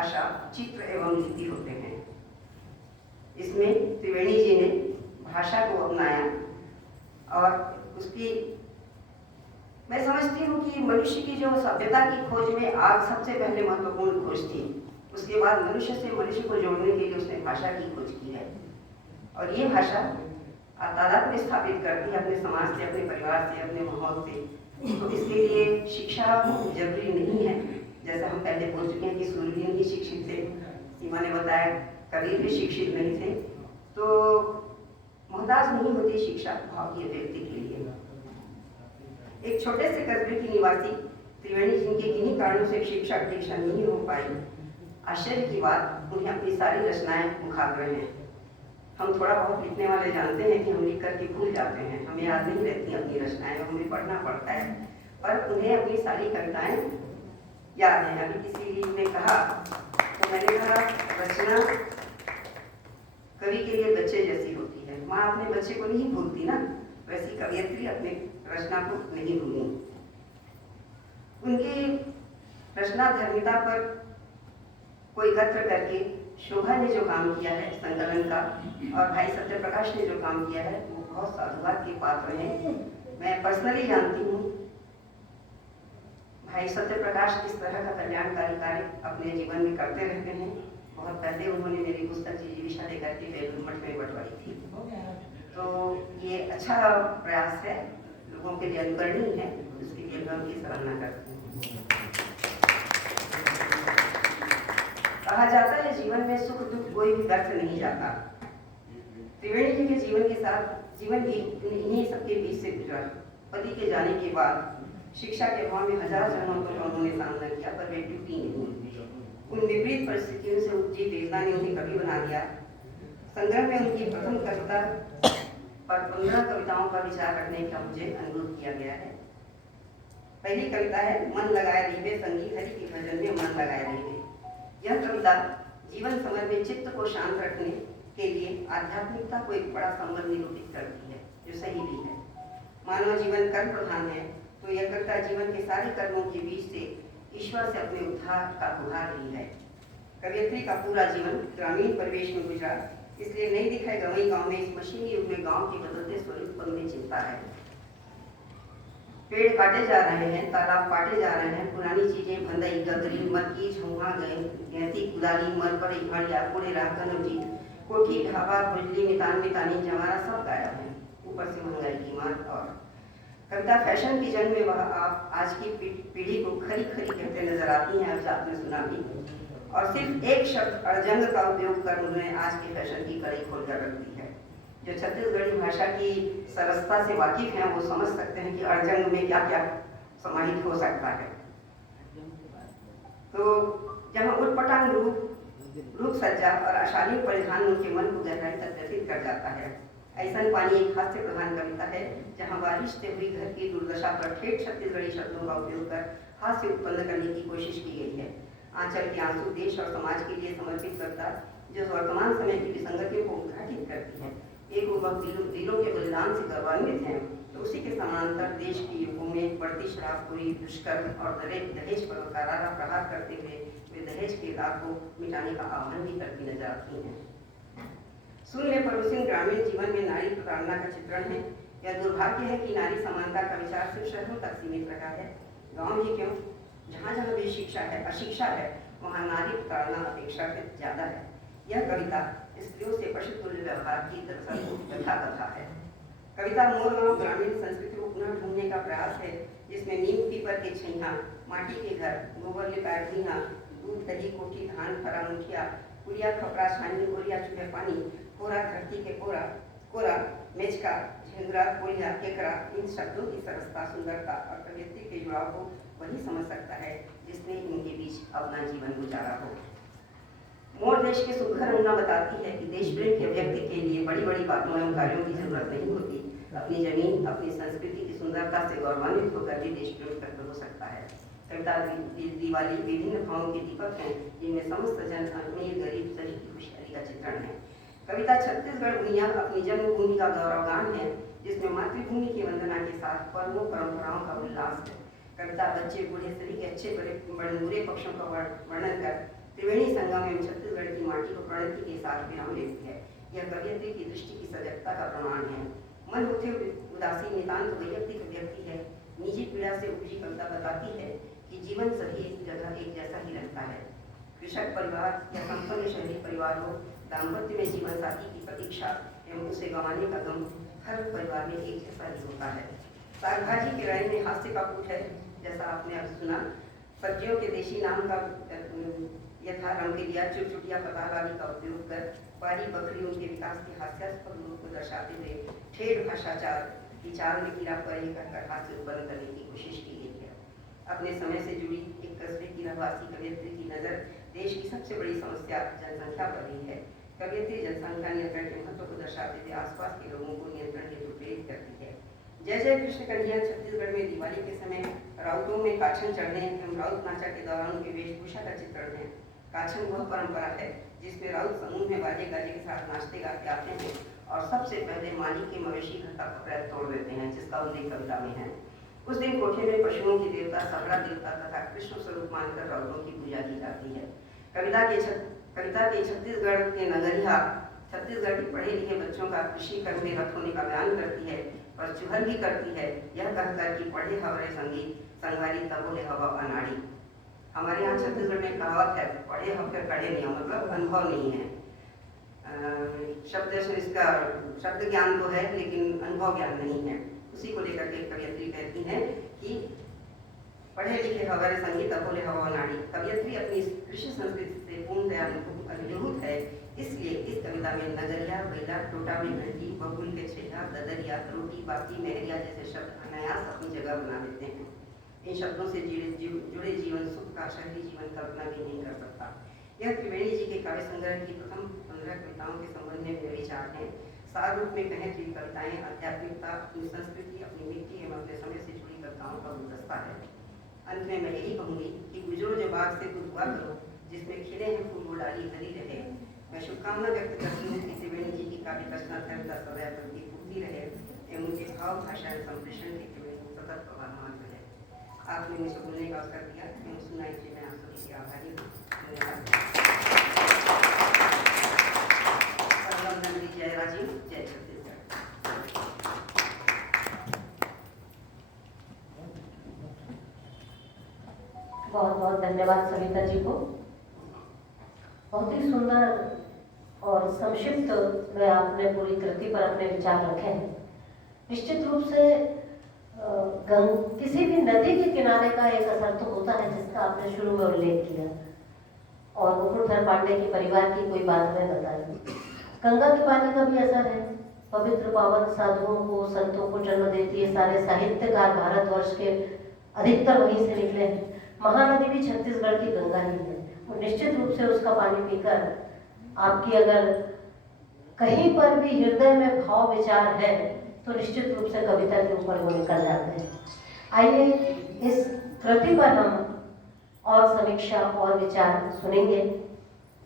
भाषा, चित्र एवं लिपि होते हैं। इसमें त्रिवेणी जी ने भाषा को अपनाया और उसकी मैं समझती हूँ कि मनुष्य की जो सभ्यता की खोज में आग सबसे पहले महत्वपूर्ण खोज थी। उसके बाद मनुष्य से मनुष्य को जोड़ने के लिए उसने भाषा की खोज की है और ये भाषा तादात्म्य स्थापित करती है अपने समाज से, अपने परिवार से, अपने माहौल से। तो इसके लिए शिक्षा जरूरी नहीं है। जैसा हम पहले बोल चुके हैं कि सूर्यबीन ही शिक्षित थे, सीमा ने बताया कबीर भी शिक्षित नहीं थे, तो मोहताज नहीं होती शिक्षा भाव के व्यक्ति के लिए। एक छोटे से कस्बे की निवासी त्रिवेणी जिनके किन्हीं कारणों से शिक्षा दीक्षा नहीं हो पाई, आश्चर्य की बात उन्हें अपनी सारी रचनाएं मुखाग्र हैं। हम थोड़ा बहुत लिखने वाले जानते हैं कि हम लिख करके भूल जाते हैं, हमें याद नहीं रहती अपनी रचनाएं, हमें पढ़ना पड़ता है, पर उन्हें अपनी सारी कविताएं याद हैं। अभी किसी ने कहा तो मैंने कहा रचना कवि के लिए बच्चे जैसी होती है। माँ अपने बच्चे को नहीं भूलती ना, वैसी कवियत्री अपने रचना को नहीं भूली। उनकी रचना धर्मिता पर को एकत्र करके शोभा ने जो काम किया है संकलन का, और भाई सत्यप्रकाश ने जो काम किया है, वो बहुत साधुवाद के पात्र हैं। मैं पर्सनली जानती हूँ भाई सत्यप्रकाश किस तरह का कल्याणकारी कार्य अपने जीवन में करते रहते हैं। बहुत पहले उन्होंने मेरी पुस्तक जिजीविषा लेकर के बेलूर मठ में बंटवाई थी, तो ये अच्छा प्रयास है, लोगों के लिए अनुकरणीय है, उसके लिए मैं उनकी सराहना करती हूँ। कहा जाता है जीवन में सुख दुख कोई भी व्यर्थ नहीं जाता। त्रिवेणी जी के जीवन के साथ जीवन भी इन्हीं सबके बीच से गुजरा। पति के जाने के बाद शिक्षा के अभाव में हजार जन्मों का उन्होंने सामना किया, पर वे टूटी नहीं। उन विपरीत परिस्थितियों से उपजी वेदना ने उन्हें कवि बना दिया। संग्रह में उनकी प्रथम कविता पर 15 कविताओं पर विचार रखने का मुझे अनुरोध किया गया है। पहली कविता है मन लगाए रहिबे संगी हरि के भजन में मन लगाए रहिबे। यह कविता जीवन समय में चित्त को शांत रखने के लिए आध्यात्मिकता को एक बड़ा संबंध निरूपित करती है, जो सही भी है। मानव जीवन कर्म प्रधान है, तो यह कविता जीवन के सारे कर्मों के बीच से ईश्वर से अपने उद्धार का गुहार रही है। कवियत्री का पूरा जीवन ग्रामीण परिवेश में गुजरा, इसलिए नहीं दिखाई गवई गांव में इस मशीनी युग में गांव के बदलते स्वरूप पर उन्हें चिंता है। पेड़ काटे जा रहे हैं, तालाब काटे जा रहे हैं, पुरानी चीजें भंदई गदरी मक्की झुमा गैती कुदाली मर पर इहाड़िया कोड़े राखन जीत कोठी ढाबा बुल्ली मितानी जमारा सब गायब है, ऊपर से महंगाई की मार। और कविता फैशन की जंग में वह आप आज की पीढ़ी को खरी खरी कहते नजर आती हैं, अब आपने सुना भी। और सिर्फ एक शब्द अड़जंग का उपयोग कर उन्होंने आज के फैशन की कड़ी खोलकर रख दी है। जो छत्तीसगढ़ी भाषा की सरसता से वाकिफ हैं वो समझ सकते हैं कि अड़जंग में क्या क्या समाहित हो सकता है। तो जहाँ उटपटांग रूप सज्जा और अशालीन परिधान उनके मन को गहराई तक व्यथित कर जाता है। ऐसा पानी एक हास्य प्रधान कविता है, जहाँ बारिश से हुई घर की दुर्दशा पर ठेठ छत्तीसगढ़ी शब्दों का उपयोग कर हास्य उत्पन्न करने की कोशिश की गई है। आंचल के आंसू देश और समाज के लिए समर्पित कविता जो वर्तमान समय की विसंगतियों को उद्घाटित करती है। एक वक्त दिलों के बलिदान से गौरवान्वित हैं, तो उसी के समानांतर देश के युगों में बढ़ती शराबखोरी, दुष्कर्म और दहेज पर करारा प्रहार करते हुए वे दहेज के दाग को मिटाने का आह्वान भी करती नजर आती हैं। सुनने पर उसी ग्रामीण जीवन में नारी प्रताड़ना का चित्रण है। यह दुर्भाग्य है कि नारी समानता का विचार सिर्फ शहरों तक सीमित रहा है। गाँव ही क्यों, जहाँ जहाँ भी शिक्षा है अशिक्षा है, वहाँ नारी प्रताड़ना अपेक्षाकृत ज्यादा है। यह कविता स्त्रियों से पशु तुल्य व्यवहार की कथा है। कविता मोर गाँव ग्रामीण संस्कृति को पुनः ढूंढने का प्रयास है, जिसमें नीम पीपर के छैया, माटी के घर, गोबर लिपाया भीना, दूध दही कोठी धान फरा मुखिया, कुड़िया खपरा छानी गोरिया चूहे पानी, कोरा धरती के कोरा मेचका झेंगरा कोलिया केकरा, इन शब्दों की सरसता सुंदरता और कवियत्री के जुड़ाव को वही समझ सकता है जिसने इनके बीच अपना जीवन गुजारा हो। मोर देश के सुखर रंगना बताती है कि देश प्रेम के अभिव्यक्ति के लिए बड़ी बड़ी बातों एवं कार्यों की जरूरत नहीं होती। अपनी जमीन अपनी संस्कृति की सुंदरता से गौरवान्वित होकर भी देश प्रेम व्यक्त हो सकता है। कविता दिवाली विभिन्न भावों के दीपक हैं, जिनमें समस्त जन अमीर गरीब सभी की खुशहाली का चित्रण है। कविता छत्तीसगढ़ भूमिया अपनी जन्मभूमि का गौरवगान है, जिसमें मातृभूमि की वंदना के साथ पर्वों परंपराओं का उल्लास है। कविता बच्चे बूढ़े सभी के अच्छे बड़े बुरे पक्षों का वर्णन कर त्रिवेणी संगम एवं छत्तीसगढ़ की माटी को प्रणति के साथ विराम लेती है। यह कवियत्री की दृष्टि की सजगता का प्रमाण है। मन होते उदासी नितांत वैयक्तिक व्यक्ति है। निजी पीड़ा से उपजी कविता बताती है कि जीवन सभी एक जगह एक जैसा ही रहता है। कृषक परिवार या संपन्न शहरी परिवार हो, दाम्पत्य में जीवन साथी की प्रतीक्षा एवं उसे गंवाने का गम हर परिवार में एक जैसा ही होता है। साग भाजी की लड़ाई में हास्य का पुट है, जैसा आपने अब सुना। सब्जियों के देशी नाम का यथा रमकेलिया, चुटचुटिया, पताल आदि का उपयोग कर बारी बकरी उनके विकास के हास्यास्पद रूप को दर्शाते हुए ठेठ भाषाचार की चाल में कीड़ा परे कहकर हास्य उत्पन्न करने की कोशिश की गई है। अपने समय से जुड़ी एक कस्बे की रहवासी कवियत्री की नज़र देश की सबसे बड़ी समस्या जनसंख्या पर ही है। कवियत्री जनसंख्या नियंत्रण के महत्व को दर्शाते हुए आसपास के लोगों को नियंत्रण हेतु प्रेरित करती है। जय जय कृष्ण कन्हैया छत्तीसगढ़ में दिवाली के समय राउतों में काछन चढ़ने एवं राउत नाचा के दौरान उनके वेशभूषा का चित्रण है। काछन वह परंपरा है जिसमें राउत समूह में बाजे गाजे के साथ नाचते गाते आते हैं और सबसे पहले माली के मवेशी घर का पैर तोड़ देते हैं, जिसका उल्लेख कविता में है। उस दिन कोठे में पशुओं की देवता सबड़ा देवता तथा कृष्ण स्वरूप मानकर राउतों की पूजा की जाती है। कविता के छत्तीसगढ़ के नगरिया छत्तीसगढ़ के पढ़े लिखे बच्चों का कृषि कर्म में रत होने का बयान करती है, पर चुहल भी करती है, यह कहकर कि पढ़े हवरे संगीत संगवारी तबोले हवा अनाड़ी। हमारे यहाँ छत्तीसगढ़ में कहावत है, पढ़े हम फिर पढ़े नहीं, मतलब अनुभव नहीं है। शब्द से इसका शब्द ज्ञान तो है लेकिन अनुभव ज्ञान नहीं है। उसी को लेकर के कवियत्री कहती हैं कि पढ़े लिखे हमारे संगीत अबोले हवा नाड़ी। कवियत्री अपनी कृषि संस्कृति से पूर्णतया अभिभूत है, इसलिए इस कविता में नगरिया, बैला, टोटा में घंटी, बबुल के छेहा, ददरिया, रोटी, बाती, महरिया जैसे शब्द अनायास अपनी जगह बना देते हैं। इन शब्दों से जुड़े जीवन सुख का शहरी जीवन कल्पना भी नहीं कर सकता। यह त्रिवेणी जी के काव्य संग्रह की प्रथम 15 कविताओं के संबंध में मेरे विचार हैं। सार रूप में कहें तो कविताएं आध्यात्मिकता, अपनी संस्कृति, अपनी मिट्टी एवं अपने समय से जुड़ी कविताओं का गुलदस्ता है। अंत में मैं यही कहूँगी कि गुजरो जो बाग से कुछ दुआ करो, जिसमें खिले हैं फूल वो डाली हरी रहे। मैं शुभकामना व्यक्त करती हूँ कि त्रिवेणी जी की काव्य रचना का सदैव प्रति पूर्ति रहे एवं उनके भाव भाषा संप्रेषण के त्रिवेणी सतत प्रभावमान रहे। आपने मुझे बोलने का अवसर दिया, मैं सुनाई जी, मैं आप सभी की आभारी हूँ। धन्यवाद। जय राजीव, जय छत्तीसगढ़। बहुत बहुत धन्यवाद सविता जी को। बहुत ही सुंदर और संक्षिप्त में आपने पूरी कृति पर अपने विचार रखे हैं। निश्चित रूप से किसी भी नदी के किनारे का एक असर तो होता है, जिसका आपने शुरू में उल्लेख किया, और मुकुटधर पांडे के परिवार की कोई बात में बताई। गंगा के पानी का भी असर है, पवित्र पावन साधुओं को, संतों को जन्म देती है। सारे साहित्यकार भारतवर्ष के अधिकतर वहीं से निकले हैं। महानदी भी छत्तीसगढ़ की गंगा ही है। और निश्चित रूप से उसका पानी पीकर आपकी अगर कहीं पर भी हृदय में भाव विचार है तो निश्चित रूप से कविता के ऊपर वो निकल जाते हैं। आइए इस कृति पर हम और समीक्षा और विचार सुनेंगे,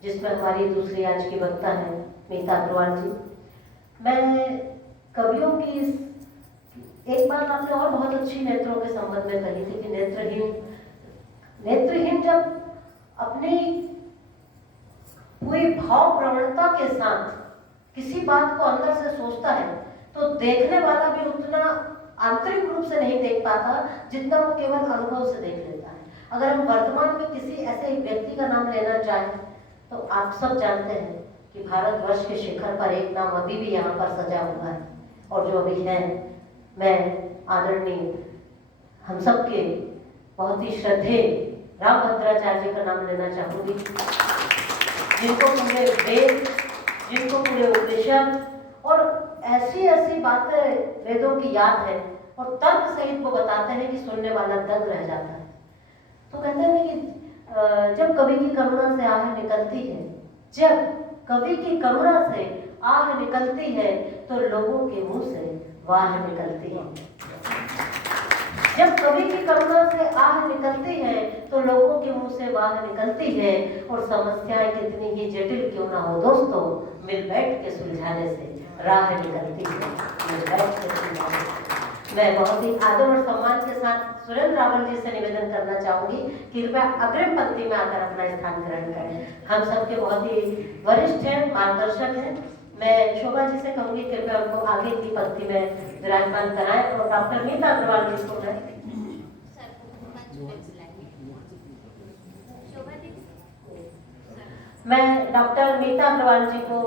जिसमें हमारी दूसरी आज की वक्ता है मीता अग्रवाल जी। मैं कवियों की एक बात आपने और बहुत अच्छी नेत्रों के संबंध में कही थी कि नेत्रहीन जब अपनी पूरी भाव प्रवणता के साथ किसी बात को अंदर से सोचता है तो देखने वाला भी उतना आंतरिक रूप से नहीं देख पाता जितना वो केवल अनुभव से देख लेता है। अगर हम वर्तमान में किसी ऐसे व्यक्ति का नाम लेना चाहें तो आप सब जानते हैं कि भारतवर्ष के शिखर पर एक नाम अभी भी यहाँ पर सजा हुआ है, और जो अभी है, मैं आदरणीय हम सबके बहुत ही श्रद्धेय रामभद्राचार्य जी का नाम लेना चाहूँगी, जिनको पूरे वेद, जिनको पूरे उपनिषद और ऐसी ऐसी बातें वेदों की याद है और तर्क सहित वो बताते हैं कि सुनने वाला दंग रह जाता है। तो कहते हैं कि जब कवि की करुणा से आह निकलती है, जब कवि की करुणा से आह निकलती है तो लोगों के मुंह से वाह निकलती है। जब कवि की करुणा से आह निकलती है तो लोगों के मुंह से वाह निकलती है, और समस्याएं कितनी ही जटिल क्यों ना हो दोस्तों, मिल बैठ के सुलझाने से राह निकलती है। मिल बैठ के सुलझाने से मैं बहुत ही आदर और सम्मान के साथ सुरेंद्र रावल जी से निवेदन करना चाहूंगी कि कृपया अग्रिम पंक्ति में आकर अपना स्थान ग्रहण करें। हम सबके बहुत ही वरिष्ठ हैं, मार्गदर्शक हैं। मैं शोभा जी से कहूंगी कृपया उनको आगे की पंक्ति में विराजमान कराएं और डॉक्टर मीता अग्रवाल जी को मैं डॉक्टर मीता अग्रवाल जी को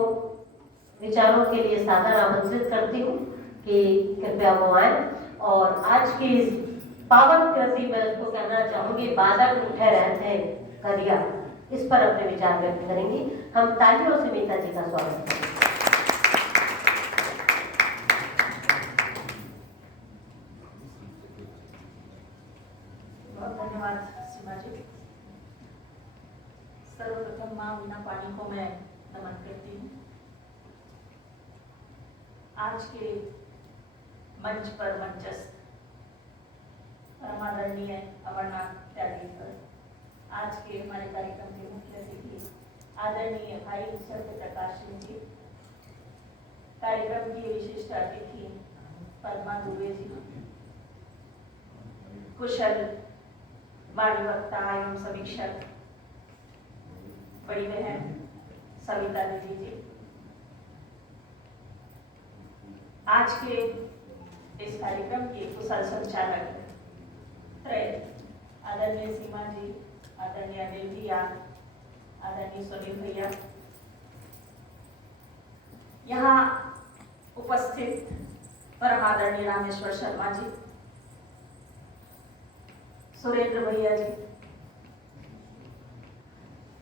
विचारों के लिए सादर आमंत्रित करती हूँ कि कृपया वो आए और आज की इस पावन कृति में उसको कहना चाहूंगी बादल उठे रहते करिया, इस पर अपने विचार व्यक्त करेंगी। हम तालियों से मीता जी का स्वागत करें। बहुत धन्यवाद सीमा जी। सर्वप्रथम माँ वीणा पानी को मैं नमन करती हूँ। आज के मंच पर मंचस्थ परमादरणीय अमरनाथ त्यागी पर आज के हमारे कार्यक्रम के मुख्य अतिथि आदरणीय भाई सत्यप्रकाश सिंह जी, कार्यक्रम की विशिष्ट अतिथि पद्मा दुबे जी, कुशल वाणी वक्ता एवं समीक्षक बड़ी बहन सविता दीदी जी, आज के इस कार्यक्रम के कुशल संचालक आदरणीय सीमा जी, आदरणीय अनिल भैया, आदरणीय सुनील भैया, यहाँ उपस्थित परम आदरणीय रामेश्वर शर्मा जी, सुरेंद्र भैया जी,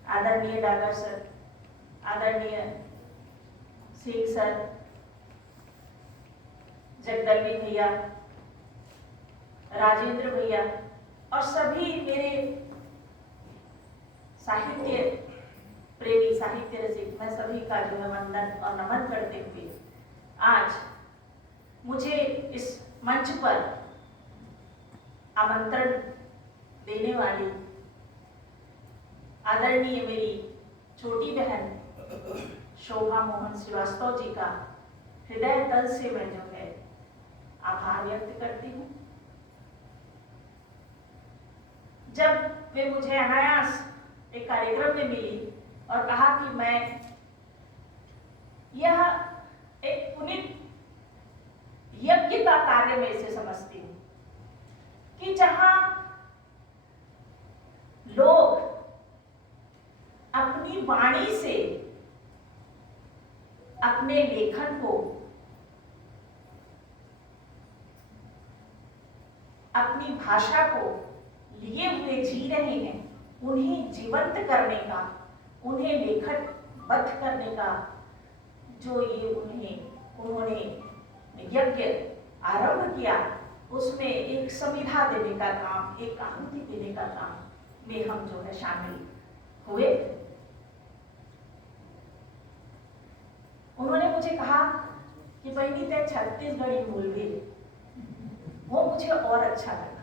आदरणीय डागर सर, आदरणीय सिंह सर, जगदलवी भैया, राजेंद्र भैया और सभी मेरे साहित्य प्रेमी, साहित्य रसिक, मैं सभी का जो है वंदन और नमन करते हुए आज मुझे इस मंच पर आमंत्रण देने वाली आदरणीय मेरी छोटी बहन शोभा मोहन श्रीवास्तव जी का हृदय तल से मैं जो है आभार व्यक्त करती हूँ। जब वे मुझे अनायास एक कार्यक्रम में मिली और कहा कि मैं यह एक पुनीत यज्ञ का कार्य में इसे समझती हूँ कि जहां लोग अपनी वाणी से अपने लेखन को, अपनी भाषा को लिए हुए जी रहे हैं, उन्हें जीवंत करने का, उन्हें लेखनबद्ध करने का जो ये उन्होंने यज्ञ आरंभ किया, उसमें एक संविधा देने का काम, एक आहुति देने का काम में हम जो है शामिल हुए। उन्होंने मुझे कहा कि बहनी ते छत्तीसगढ़ी बोलबे, वो मुझे और अच्छा लगा।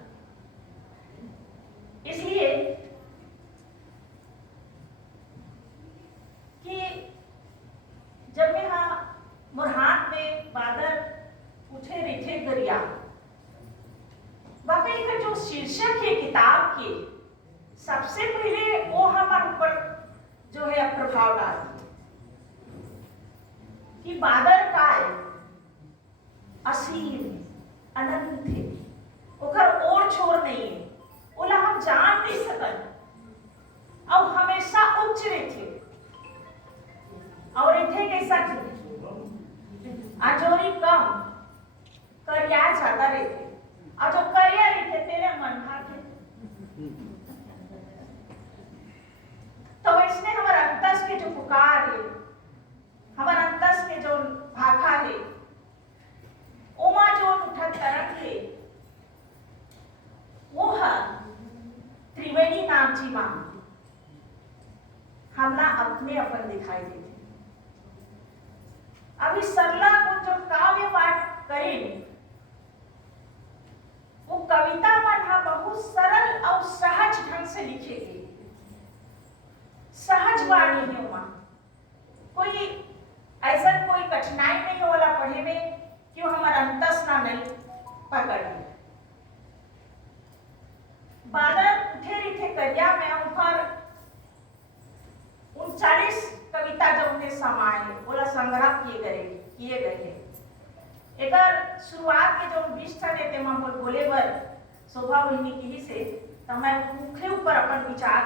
इसलिए कि जब मैं मुरहाट में बादल उठे रिठे गरिया, वाकई का जो शीर्षक है किताब के, सबसे पहले वो हमारे ऊपर जो है प्रभाव डालती कि बादल का असीम अनंत है, ओकर और छोर नहीं है, ओला हम जान नहीं सकन, और हमेशा उच्च थे और इथे कैसा थे आजोरी कम करिया ज्यादा रहते, और जो करिया रहते तेरे मन भागे। तो इसने हमारे अंतस के जो पुकार है, हमारे अंतस के जो भाखा है, उमा जो उठत तरंग है, वो है त्रिवेणी नाम जी मां हमला अपने अपन दिखाई देते। अभी सरला को जो काव्य पाठ करें, वो कविता मन बहुत सरल और सहज ढंग से लिखे गए, सहज वाणी है वहां, कोई ऐसा कोई कठिनाई नहीं होला पढ़े में कि वो हमारा अंतस ना नहीं पकड़। समाये ओला संग्रह किए गए हैं। एकर शुरुआत के जो विष्ठ ने ते मोल बोले बर शोभा बहिनी की से तो मैं मुख्य ऊपर अपन विचार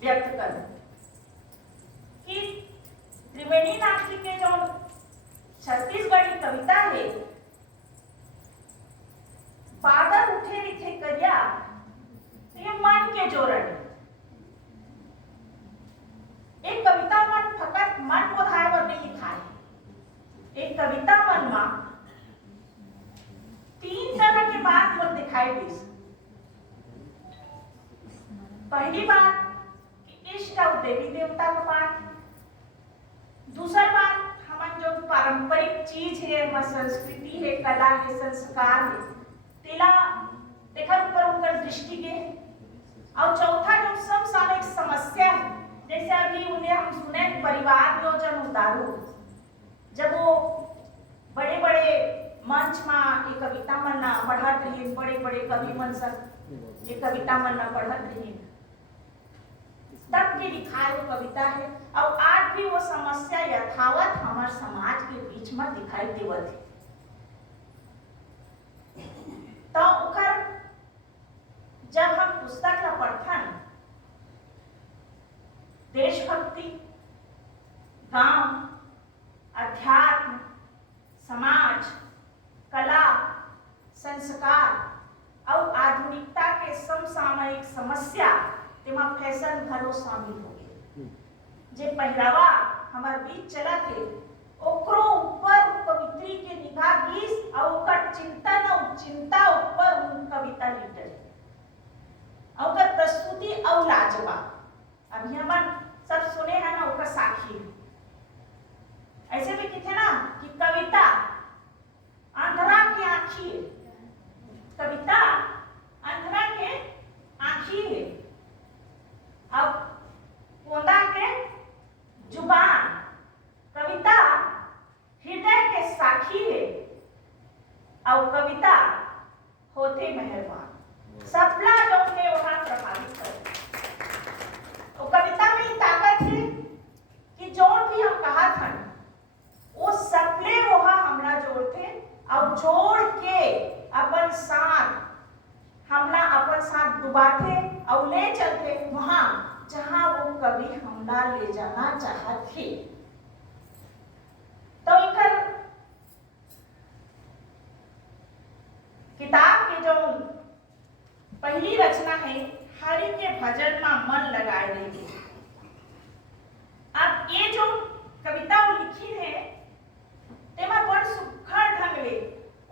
व्यक्त करूं कि त्रिवेणी नाथ के जो छत्तीसगढ़ी कविता है बादल उठे रिथे करिया ये मन के जोरन एक कविता मन फकत मन को धाय बर नहीं लिखा है। एक कविता मन में 3 तरह के बात मन दिखाई दी। पहली बात कि इष्ट और देवी देवता का बात। दूसरा बात हमारी जो पारंपरिक चीज है, हमारी संस्कृति है, कला है, संस्कार है, तेला देखा ऊपर उनकर दृष्टि के। और चौथा जो समसामयिक समस्या है, जैसे अभी उन्हें हम सुने परिवार नियोजन उतारू, जब वो बड़े बड़े मंच में ये कविता मन पढ़त रही, बड़े बड़े कवि मन सब ये कविता मन पढ़त रही, तब के लिखाए वो कविता है। और आज भी वो समस्या यथावत हमारे समाज के बीच में दिखाई देवत है। तो ओकर जब हम पुस्तक ला पढ़थन, देशभक्ति, गांव, अध्यात्म, समाज, कला, संस्कार और आधुनिकता के समसामयिक समस्या तेमा फैशन घरो शामिल हो गए। जे पहरावा हमार बीच चला थे ओकरो ऊपर कवित्री के निगाह गीस और ओकर चिंतन और चिंता ऊपर कविता लिखल और ओकर प्रस्तुति और लाजवाब। अभी हम सब सुने हैं ना ओकर साखी। ऐसे भी कहते ना कि कविता अंधरा की आंखी है, कविता अंधरा के आंखी है। अब कोंदा के जुबान, कविता हृदय के साखी है और कविता होते मेहरबान। सबला जो है वहां प्रभावित करे। तो कविता में ताकत है कि जोड़ भी हम कहा था वो सबले वहां हमला जोड़ते और जोड़ के अपन साथ हमला अपन साथ डुबाते और ले चलते वहां जहां वो कवि हमला ले जाना चाहते। तो इधर किताब की जो पहली रचना है हरि के भजन में मन लगाए रहेंगे। अब ये जो कविता वो लिखी है तेमा बड़ सुखर ढंग ले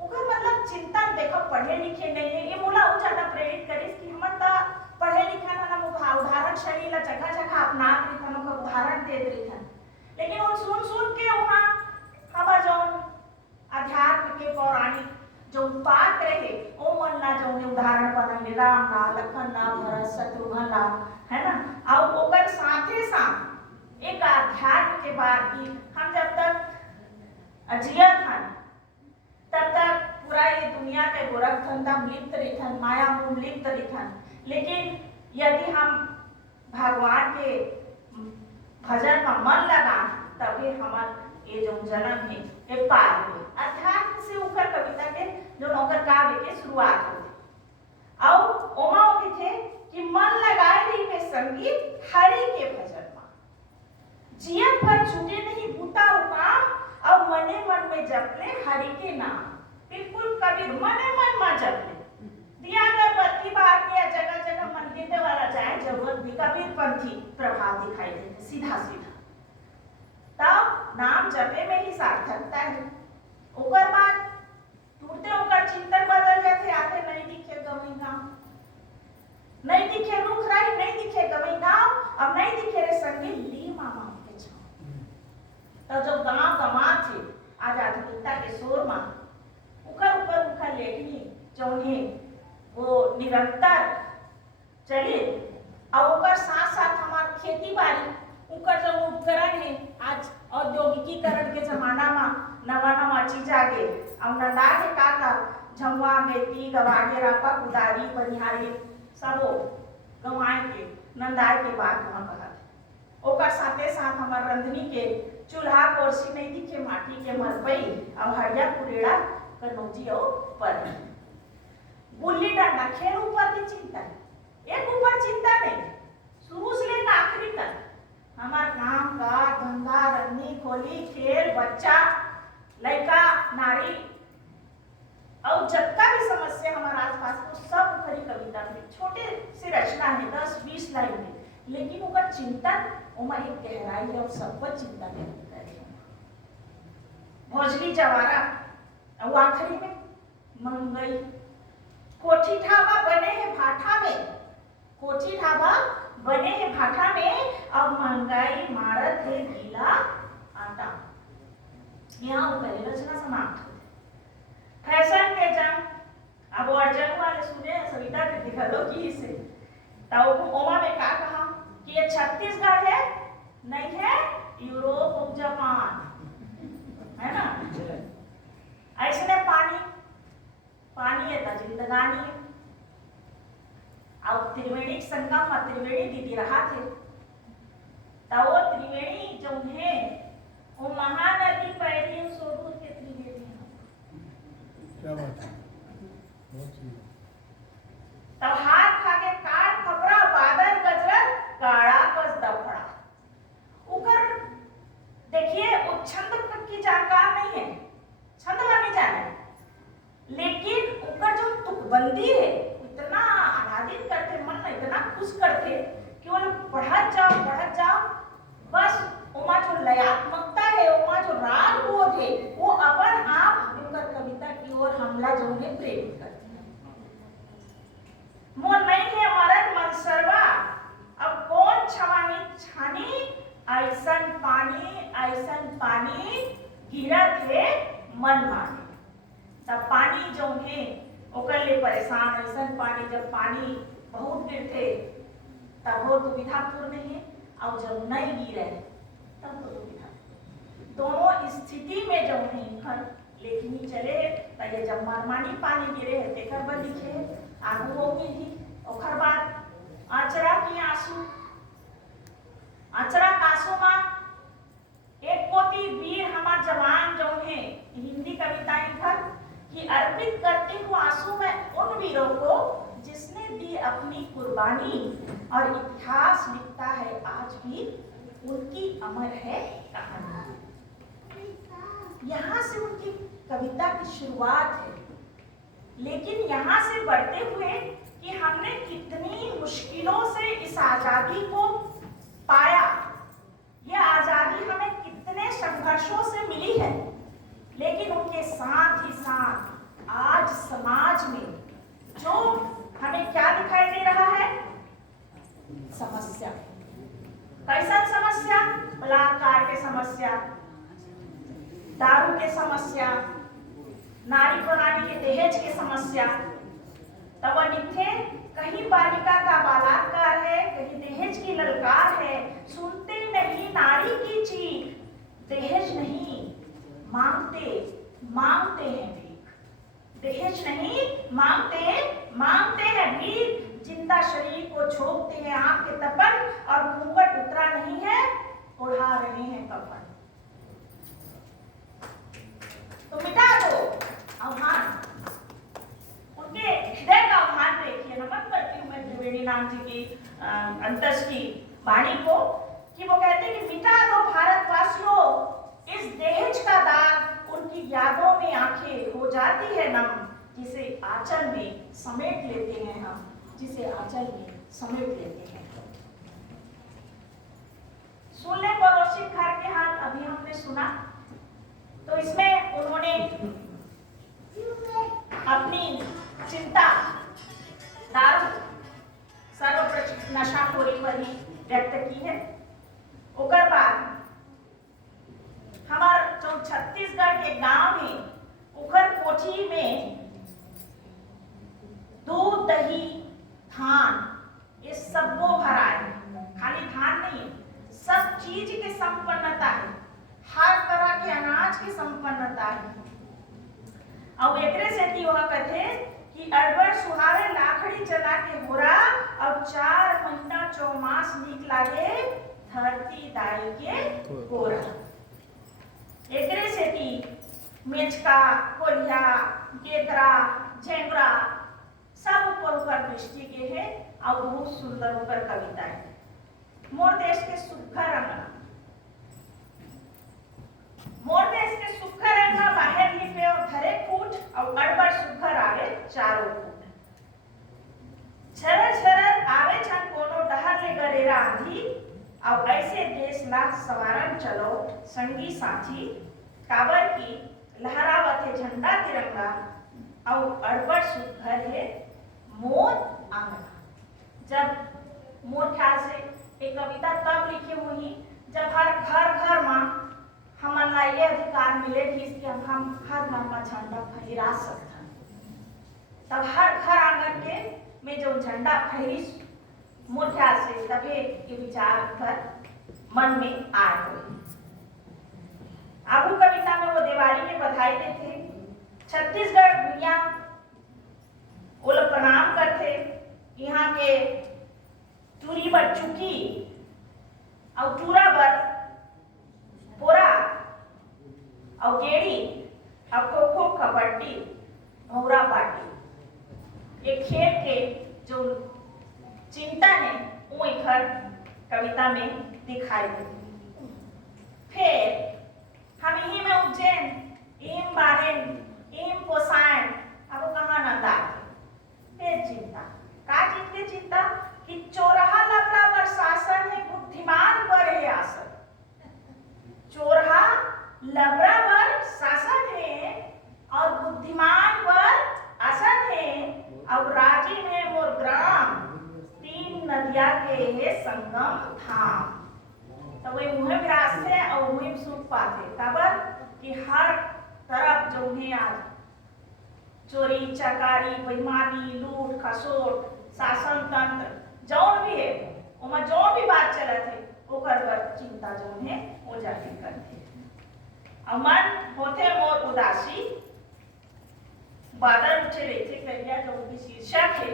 ओकर मतलब चिंतन देखो पढ़े लिखे नहीं है। ये मोला और ज्यादा प्रेरित करे कि हमर ता पढ़े लिखा ना उदाहरण शैली ला जगह जगह अपना लिखन का उदाहरण दे देथन, लेकिन उन सुन के वहां हमर जो अध्यात्म के पौराणिक जो पात्र है ओ मन ला जो उदाहरण बनाने राम ला, लखन ला, भरत, शत्रुघ्न ला, है ना। और ओकर साथे साथ एक अध्यात्म के बाद की हम जब तक अजियत हन तब तक पूरा ये दुनिया के गोरख धंधा में लिप्त रहथन, माया में लिप्त रहथन। लेकिन यदि हम भगवान के भजन में मन लगा तभी हमार ये जो जन्म है ये पार हो। अध्यात्म से ऊपर कविता के जो नौकर काव्य के शुरुआत हो और ओमा थे कि मन लगाए रही में संगीत हरि के भजन में जियत भर छूटे नहीं बूता उकाम और मने मन में जपले हरि के नाम। बिल्कुल कबीर मने मन में जपले दिया अगरबत्ती बार के जगह जगह मंदिर वाला जाए जरूरत भी कबीर पंथी प्रभाव दिखाई देते सीधा सीधा। तब नाम जपे में ही सार्थकता है। ओकर बाद टूटते ओकर चिंतन बदल जाते आते नहीं दिखे गमी गाँव, नहीं दिखे रुख राही, नहीं दिखे गमी गाँव, अब नहीं दिखे रे संगी ली मामा के छाँव। तो जो गाँव गंवा थे आज आधुनिकता के शोर में ऊपर लेखनी जो उन्हें वो निरंतर चले और ओकर साथ साथ हमार खेती बाड़ी उकर जो उपकरण है आज औद्योगिकीकरण के जमाना में नवा नवा चीज आ गए और नंदा के का झंगवा गेती गवागे रापा कुदारी बनिहारी सबो गवाए के नंदाए के बाद वहां कहा ओकर साथे साथ हमार रंधनी के चूल्हा कोर्सी नहीं दिखे माटी के मरपई अब हरिया कुरेड़ा कनौजी और पर गुल्ली डंडा खेल ऊपर की चिंता एक ऊपर चिंता नहीं शुरू से लेकर आखिरी तक हमार काम का धंधा रन्नी खोली खेल बच्चा लड़का नारी और जितना भी समस्या हमारे आसपास को सब खरी कविता में छोटे से रचना है 10-20 लाइन में लेकिन उनका चिंतन उमा एक गहराई है और सबको चिंता में भोजली जवारा और आखिरी में मंगई कोठी ढाबा बने हैं भाठा में कोठी ढाबा बने हैं भाठा में अब महंगाई मारत है गीला आटा यहाँ पहले रचना समाप्त होती फैशन के जंग अब अर्जन वाले सुने सविता के दिखा दो कि इसे तो ओमा में क्या कहा कि ये छत्तीसगढ़ है नहीं है यूरोप और जापान है ना ऐसे पानी पानी है तो जिंदगानी है अब त्रिवेणी संगम और त्रिवेणी दीदी रहा थे तो वो त्रिवेणी जो है वो महानदी पैरी सोदूर के त्रिवेणी क्या बात है तब हाथ खाके काट खपरा बादल गजरत काड़ा कस दफड़ा उकर देखिए वो छंद की जानकार नहीं है छंद नहीं जाने लेकिन उनका जो तुकबंदी है इतना आनंदित करते मन में इतना खुश करते कि वो लोग बढ़त जाओ बस उमा जो लयात्मकता है उमा जो राग बोध है वो अपन आप उनकर कविता की ओर हमला जो है प्रेरित करते हैं मोर नहीं है मरद मनसरवा अब कौन छवानी छानी ऐसन पानी गिरत है मन माने तब पानी जो है ओकर ले परेशान ऐसन पानी जब पानी बहुत गिरते तब वो दुविधापूर्ण है और जब नहीं गिरे तब तो दुविधा दोनों स्थिति में जब नहीं घर लेखनी चले तो ये जब मरमानी पानी गिरे है तेकर बर लिखे आगू होगी ही ओखर बाद आचरा की आंसू आचरा कासू मां एक पोती वीर हमार जवान जो है हिंदी कविताएं घर कि अर्पित करती हूँ आंसू में उन वीरों को जिसने दी अपनी कुर्बानी और इतिहास लिखता है आज भी उनकी अमर है कहानी यहाँ से उनकी कविता की शुरुआत है लेकिन यहाँ से बढ़ते हुए कि हमने कितनी मुश्किलों से इस आजादी को पाया यह आजादी हमें कितने संघर्षों से मिली है लेकिन उनके साथ ही साथ आज समाज में जो हमें क्या दिखाई दे रहा है समस्या कैसा समस्या बलात्कार के समस्या दारू के समस्या नारी प्रणाली के दहेज के समस्या तब लिखे कहीं बालिका का बलात्कार है कहीं दहेज की ललकार है सुनते नहीं नारी की चीख दहेज नहीं मांगते हैं भीख दहेज नहीं मांगते हैं भीख जिंदा शरीर को छोपते हैं आंख के तपन और घूंघट उतरा नहीं है उड़ा रहे हैं कफन तो मिटा दो आह्वान उनके हृदय का आह्वान देखिए नमन करती हूँ मैं त्रिवेणी नाम जी की अंतस की वाणी को कि वो कहते हैं कि मिटा दो भारतवासियों इस दहेज का दाग उनकी यादों में आंखें हो जाती है नम जिसे आंचल में समेट लेते हैं हम जिसे आंचल में समेट लेते हैं सुन ले पड़ोसी घर के हाल अभी हमने सुना तो इसमें उन्होंने अपनी चिंता दारू सर्वप्रथम नशाखोरी पर ही व्यक्त की है ओकर बाद हमार जो छत्तीसगढ़ के गांव में उखर कोठी में दूध दही धान ये सबको भरा है खाली धान नहीं है सब चीज की संपन्नता है हर तरह के अनाज की संपन्नता है और एकरे से की वह कहते कि अड़बर सुहावे लाखड़ी चला के होरा और 4 महीना चौमास निक लागे धरती दाई के गोरा मेचका, कोलिया, गेकरा, झेंगरा सब ऊपर ऊपर दृष्टि के है और बहुत सुंदर ऊपर कविता है। मोर देश के सुघर रंगना, मोर देश के सुघर रंगा बाहर लिपे और धरे फूट और अड़बड़ सुघर आवे चारों फूट। छरर छरर आवे छन कोनो डहर ले गरेरा आंधी और ऐसे देश ला सवारन चलो संगी साथी काबर की लहरावत है झंडा तिरंगा और अड़बड़ सुघर है मोर आंगना। जब मोर ख्याल से एक कविता तब लिखी हुई जब हर घर में हमन ला ये अधिकार मिले कि हम हर घर में झंडा फहरा सकते हैं। तब हर घर आंगन के में जो झंडा फहरी मोर ख्याल से तभी ये विचार पर मन में आए हुए। आगू कविता में वो दिवाली में बधाई देते, छत्तीसगढ़ भुइया वो लोग प्रणाम करते, यहाँ के टूरी बर चुकी और टूरा बर पोरा और गेड़ी और खो खो कबड्डी भौरा बाटी। ये खेल के जो चिंतन है वो इधर कविता में दिखाई देती। फिर हम यही में उज्जैन एम बाहेन एम पोसायन अब कहाँ नंदा फिर चिंता का चीज की चिंता कि चोरहा लबड़ा पर शासन है बुद्धिमान पर है आसन। चोरहा लबड़ा पर शासन है और बुद्धिमान पर आसन है और राजी में मोर ग्राम तीन नदिया के है संगम धाम। तो वही मुहे विरासते और मुहे सुख पाते काबर कि हर तरफ जो है आज चोरी चकारी बेईमानी लूट खसोट शासन तंत्र जौन भी है ओमा जो भी बात चलत है ओकर बर चिंता जौन है वो जाके करते। और मन होते मोर उदासी बादल उठे रहते करिया जो उनकी शीर्षक है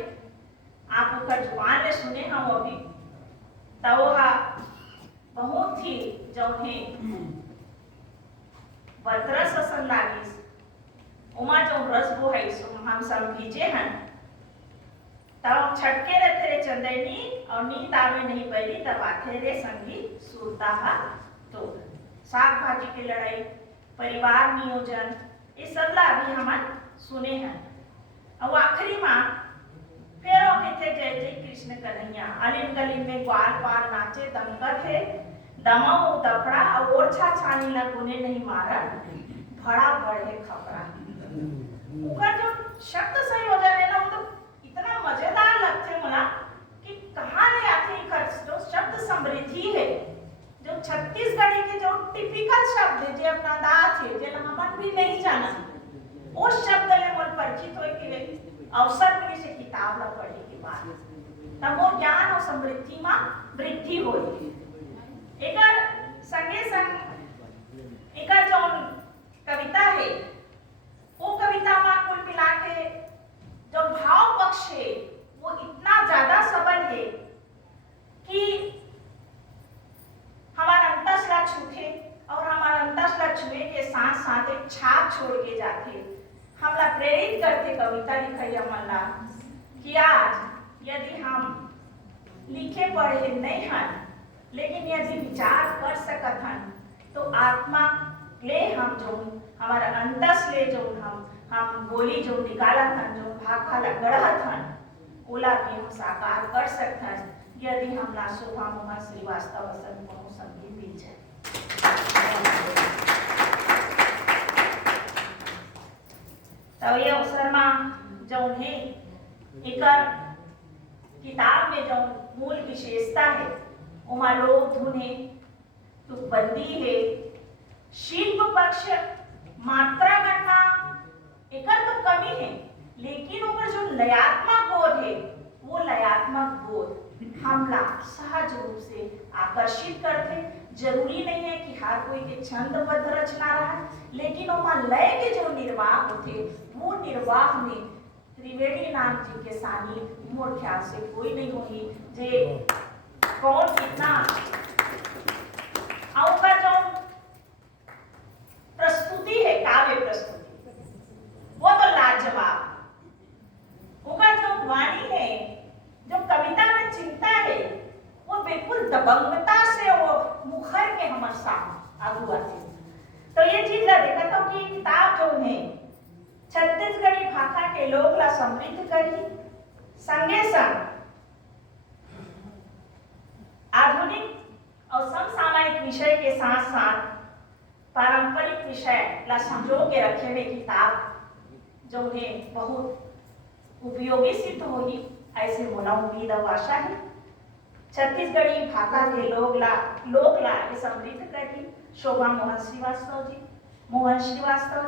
आप ओकर जुबान ले सुने हम अभी तो हा बहुत ही जौन है बतरस असन लागिस उमा जो रस वो है सो हम सब भीजे हैं तब छटके रहते रे चंदैनी और नींद आवे नहीं पहली तब आते रे संगी सुरता हा तो साग भाजी की लड़ाई परिवार नियोजन ये सब ला अभी हम सुने हैं। और आखिरी माँ फिर कहते जय जय कृष्ण कन्हैया अलिन गलिन में ग्वाल पाल नाचे दमकत है दमा दफड़ा और ओरछा छानी लगुने नहीं मारा भड़ा बढ़े खपरा। उनका जो शब्द संयोजन है ना वो तो इतना मजेदार लगते मुला कि कहाँ ले आते जो शब्द समृद्धि है जो छत्तीसगढ़ी के जो टिपिकल शब्द है जो अपना दात है जो हमन भी नहीं जाना उस शब्द ले मन परिचित होए के अवसर मिली से किताब ला पढ़े के बाद तब वो ज्ञान और समृद्धि में वृद्धि होई। एकर संगे संग एकर जो कविता है वो कविता में कुल मिला के जो भाव पक्ष है वो इतना ज्यादा सबल है कि हमारा अंतस ला छूटे और हमारा अंतस ला छुए के साथ साथ एक छाप छोड़ के जाते हमला प्रेरित करते कविता लिखैया मन ला कि आज यदि हम लिखे पढ़े नहीं हैं लेकिन यदि विचार कर सकत हन तो आत्मा ले हम जो हमारा अंतस ले जो हम बोली जो निकालत हन जो भाखा ला गढ़त हन ओला भी हम साकार कर सकत हन यदि हम ला शोभा मोहा श्रीवास्तव असन कोनो संगी मिल जाए। तो ये अवसर में जो है एकर किताब में जो मूल विशेषता है उमा लोक धुन है तुकबंदी है शिल्प पक्ष मात्रा गणना एकर तो कमी है लेकिन ऊपर जो लयात्मक बोध है वो लयात्मक बोध हमला सहज रूप से आकर्षित करते। जरूरी नहीं है कि हर कोई के छंदबद्ध रचना रहा लेकिन उमा लय के जो निर्वाह होते वो निर्वाह में त्रिवेणी नाम जी के सानी मोर ख्याल से कोई नहीं होगी जे कौन कितना और का जो प्रस्तुति है काव्य प्रस्तुति और शाम अगुआ थे। तो ये चीज ला देखा था कि किताब जो उन्हें छत्तीसगढ़ी भाषा के लोग ला समृद्ध करी, संगे संग आधुनिक और समसामयिक विषय के साथ साथ पारंपरिक विषय ला संजो के रखे हुए किताब जो उन्हें बहुत उपयोगी सिद्ध होगी, ऐसे मोला उम्मीद और आशा है। छत्तीसगढ़ी भाषा के लोग ला ये समृद्ध करी शोभा मोहन श्रीवास्तव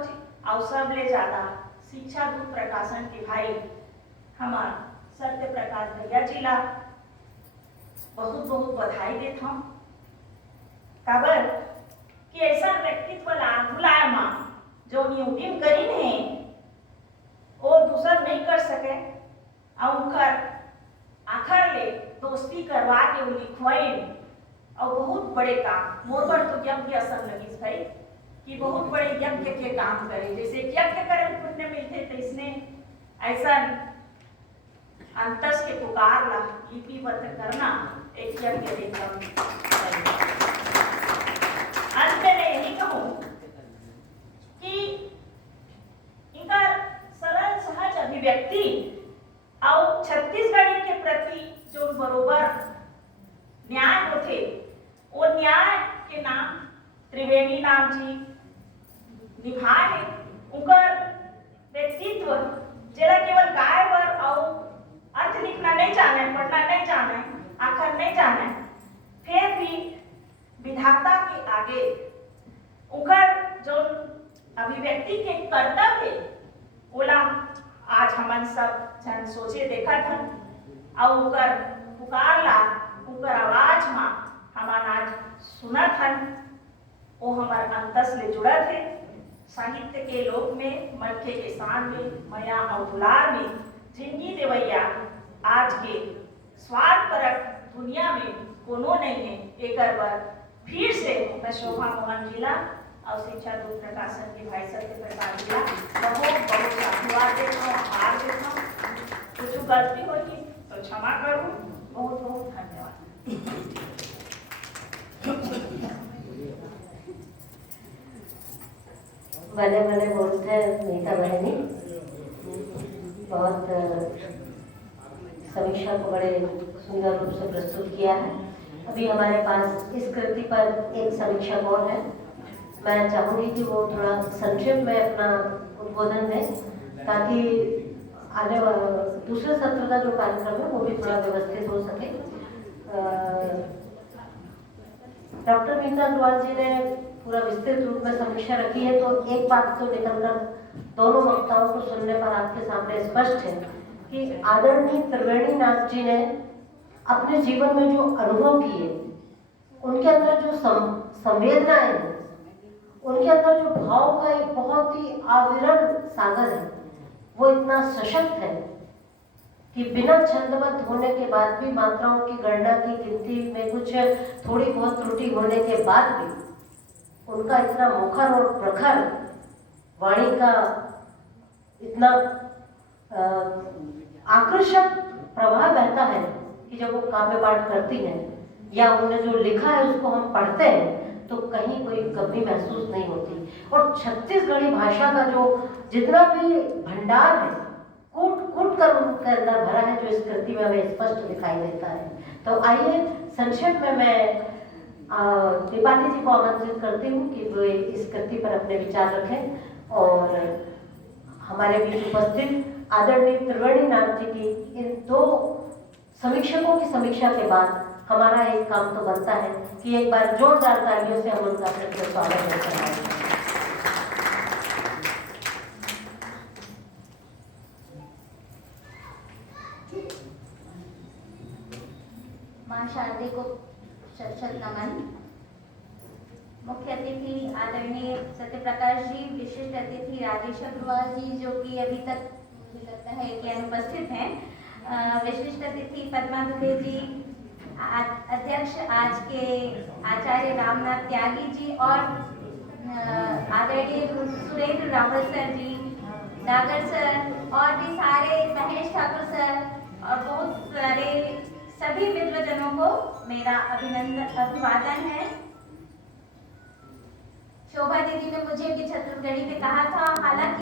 जी और सबले ज्यादा शिक्षा दूत प्रकाशन के भाई हमार सत्य प्रकाश भैया जी ला बहुत बहुत बधाई देता हूँ। काबर कि ऐसा व्यक्तित्व ला बुलाए माँ जो उद्यम करी नहीं वो दूसर नहीं कर सके और उनकर आखर ले दोस्ती करवा के वो लिखवाई और बहुत बड़े काम मोर पर तो यज्ञ असर लगी भाई कि बहुत बड़े यज्ञ के काम करे, जैसे यज्ञ करे पुण्य मिलते तो इसने ऐसा अंतस के पुकार ला लिपिबद्ध करना एक यज्ञ देखा। अंत में यही कहूँ कि इनका सरल सहज अभिव्यक्ति और छत्तीसगढ़ी के प्रति जो बरोबर न्याय होते वो न्याय के नाम त्रिवेणी नाम जी निभाए उनकर व्यक्तित्व जरा केवल गाय पर और अर्थ लिखना नहीं जाने, पढ़ना नहीं जाने, आखर नहीं जाने, फिर भी विधाता के आगे उनकर जो अभिव्यक्ति के कर्तव्य ओला आज हमन सब जन सोचे देखा था और उनकर पुकार ला उनकर आवाज में हमान आज सुना था वो हमारे अंतस ले जुड़ा थे। साहित्य के लोक में मलखे के शान में मया और दुलार में जिंदगी देवैया आज के स्वार्थपरक दुनिया में कोनो नहीं है। एक बार फिर से मैं शोभा मोहन जिला और शिक्षा दूत प्रकाशन के भाई सत्य प्रकाश जिला बहुत बहुत धन्यवाद देता हूँ, आभार देता हूँ। कुछ गलती होगी तो क्षमा करूँ। बहुत बहुत धन्यवाद। भले भले बोलते हैं मीता बहनी, बहुत समीक्षा को बड़े सुंदर रूप से प्रस्तुत किया है। अभी हमारे पास इस कृति पर एक समीक्षक और है। मैं चाहूँगी कि वो थोड़ा संक्षेप में अपना उद्बोधन दें ताकि आने दूसरे सत्र का जो कार्यक्रम है वो भी थोड़ा व्यवस्थित हो सके। डॉक्टर मीता अग्रवाल जी ने पूरा विस्तृत रूप में समीक्षा रखी है, तो एक बात तो निकलकर दोनों वक्ताओं को सुनने पर आपके सामने स्पष्ट है कि आदरणीय त्रिवेणी नाथ जी ने अपने जीवन में जो अनुभव किए, उनके अंदर जो संवेदनाएं हैं, उनके अंदर जो भाव का एक बहुत ही आविरण सागर है, वो इतना सशक्त है कि बिना छंदबद्ध होने के बाद भी, मात्राओं की गणना की गिनती में कुछ थोड़ी बहुत त्रुटि होने के बाद भी उनका इतना मुखर और प्रखर वाणी का इतना आकर्षक प्रभाव बहता है कि जब वो काव्य पाठ करती हैं या उन्होंने जो लिखा है उसको हम पढ़ते हैं तो कहीं कोई कमी महसूस नहीं होती। और छत्तीसगढ़ी भाषा का जो जितना भी भंडार है कूट कूट कर उनके अंदर भरा है, जो इस कृति में हमें स्पष्ट दिखाई देता है। तो आइए संक्षेप में मैं दीपाली जी को आमंत्रित करती हूँ कि वो इस कृति पर अपने विचार रखें और हमारे बीच उपस्थित आदरणीय त्रिवेणी नाथ जी की इन दो समीक्षकों की समीक्षा के बाद हमारा एक काम तो बनता है कि एक बार जोरदार तालियों से हम उनका फिर से स्वागत करते हैं। मां शारदे को शत शत नमन। मुख्य अतिथि आदरणीय सत्य प्रकाश जी, विशिष्ट अतिथि राजेश अग्रवाल जी जो कि अभी तक मुझे लगता है कि अनुपस्थित हैं, विशिष्ट अतिथि पद्मा दुबे जी, अध्यक्ष आज के आचार्य रामनाथ त्यागी जी और आदरणीय सुरेंद्र रावत सर जी, नागर सर और भी सारे महेश ठाकुर सर और बहुत सारे सभी विद्वजनों को मेरा अभिवादन है। फुलझड़ी में कहा था